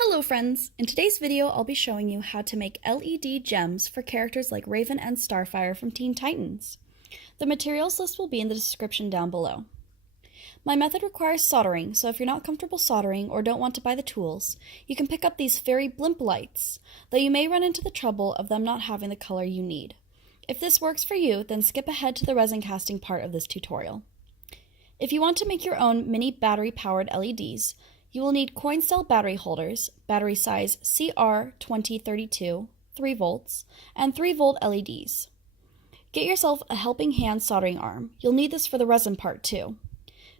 Hello friends! In today's video I'll be showing you how to make LED gems for characters like Raven and Starfire from Teen Titans. The materials list will be in the description down below. My method requires soldering, so if you're not comfortable soldering or don't want to buy the tools, you can pick up these fairy blimp lights, though you may run into the trouble of them not having the color you need. If this works for you, then skip ahead to the resin casting part of this tutorial. If you want to make your own mini battery-powered LEDs, you will need coin cell battery holders, battery size CR2032, 3 volts, and 3 volt LEDs. Get yourself a helping hand soldering arm. You'll need this for the resin part too.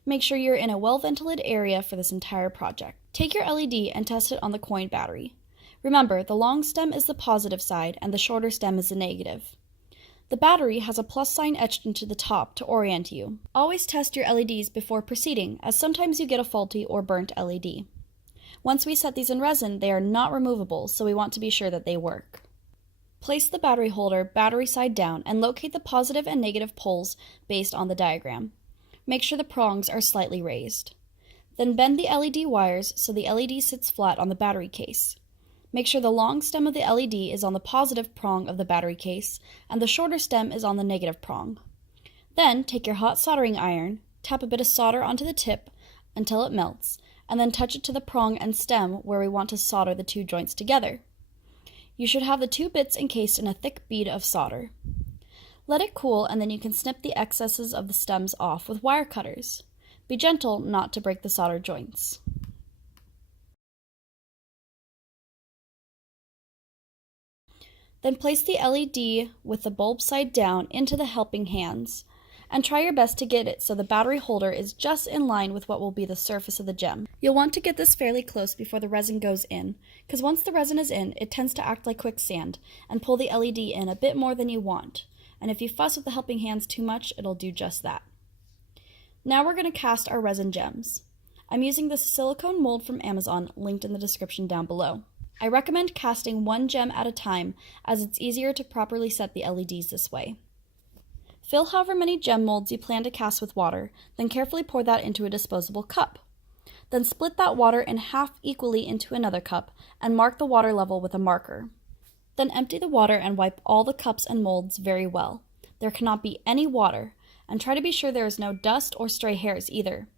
Make sure you're in a well-ventilated area for this entire project. Take your LED and test it on the coin battery. Remember, the long stem is the positive side and the shorter stem is the negative. The battery has a plus sign etched into the top to orient you. Always test your LEDs before proceeding, as sometimes you get a faulty or burnt LED. Once we set these in resin, they are not removable, so we want to be sure that they work. Place the battery holder battery side down and locate the positive and negative poles based on the diagram. Make sure the prongs are slightly raised. Then bend the LED wires so the LED sits flat on the battery case. Make sure the long stem of the LED is on the positive prong of the battery case, and the shorter stem is on the negative prong. Then take your hot soldering iron, tap a bit of solder onto the tip until it melts, and then touch it to the prong and stem where we want to solder the two joints together. You should have the two bits encased in a thick bead of solder. Let it cool, and then you can snip the excesses of the stems off with wire cutters. Be gentle not to break the solder joints. Then place the LED with the bulb side down into the helping hands, and try your best to get it so the battery holder is just in line with what will be the surface of the gem. You'll want to get this fairly close before the resin goes in, because once the resin is in, it tends to act like quicksand and pull the LED in a bit more than you want, and if you fuss with the helping hands too much, it'll do just that. Now we're going to cast our resin gems. I'm using this silicone mold from Amazon, linked in the description down below. I recommend casting one gem at a time, as it's easier to properly set the LEDs this way. Fill however many gem molds you plan to cast with water, then carefully pour that into a disposable cup. Then split that water in half equally into another cup, and mark the water level with a marker. Then empty the water and wipe all the cups and molds very well. There cannot be any water, and try to be sure there is no dust or stray hairs either.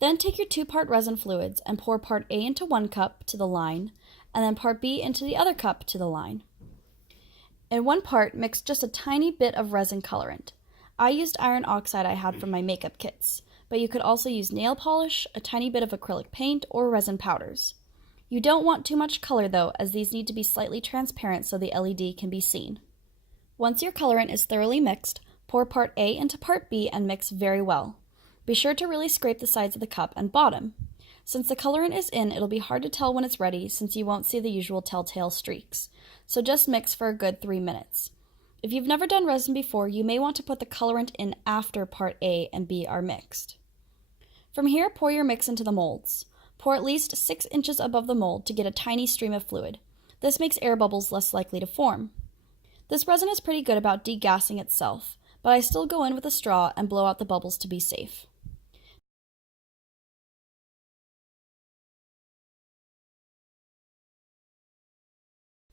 Then take your 2-part resin fluids and pour part A into one cup to the line, and then part B into the other cup to the line. In one part, mix just a tiny bit of resin colorant. I used iron oxide I had from my makeup kits, but you could also use nail polish, a tiny bit of acrylic paint, or resin powders. You don't want too much color though, as these need to be slightly transparent so the LED can be seen. Once your colorant is thoroughly mixed, pour part A into part B and mix very well. Be sure to really scrape the sides of the cup and bottom. Since the colorant is in, it'll be hard to tell when it's ready since you won't see the usual telltale streaks, so just mix for a good 3 minutes. If you've never done resin before, you may want to put the colorant in after part A and B are mixed. From here, pour your mix into the molds. Pour at least 6 inches above the mold to get a tiny stream of fluid. This makes air bubbles less likely to form. This resin is pretty good about degassing itself, but I still go in with a straw and blow out the bubbles to be safe.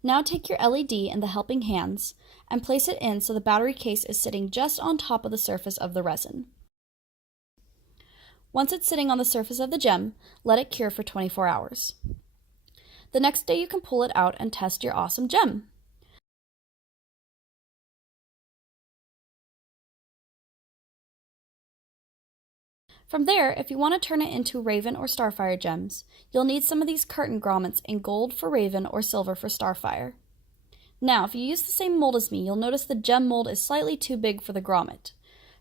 Now take your LED in the helping hands and place it in so the battery case is sitting just on top of the surface of the resin. Once it's sitting on the surface of the gem, let it cure for 24 hours. The next day you can pull it out and test your awesome gem. From there, if you want to turn it into Raven or Starfire gems, you'll need some of these curtain grommets in gold for Raven or silver for Starfire. Now, if you use the same mold as me, you'll notice the gem mold is slightly too big for the grommet.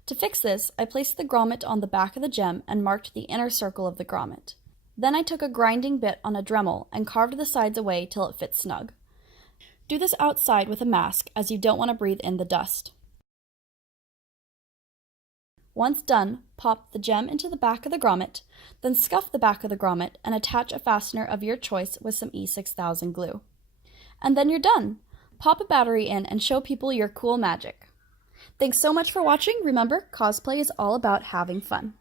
To fix this, I placed the grommet on the back of the gem and marked the inner circle of the grommet. Then I took a grinding bit on a Dremel and carved the sides away till it fits snug. Do this outside with a mask, as you don't want to breathe in the dust. Once done, pop the gem into the back of the grommet, then scuff the back of the grommet and attach a fastener of your choice with some E6000 glue. And then you're done! Pop a battery in and show people your cool magic. Thanks so much for watching. Remember, cosplay is all about having fun.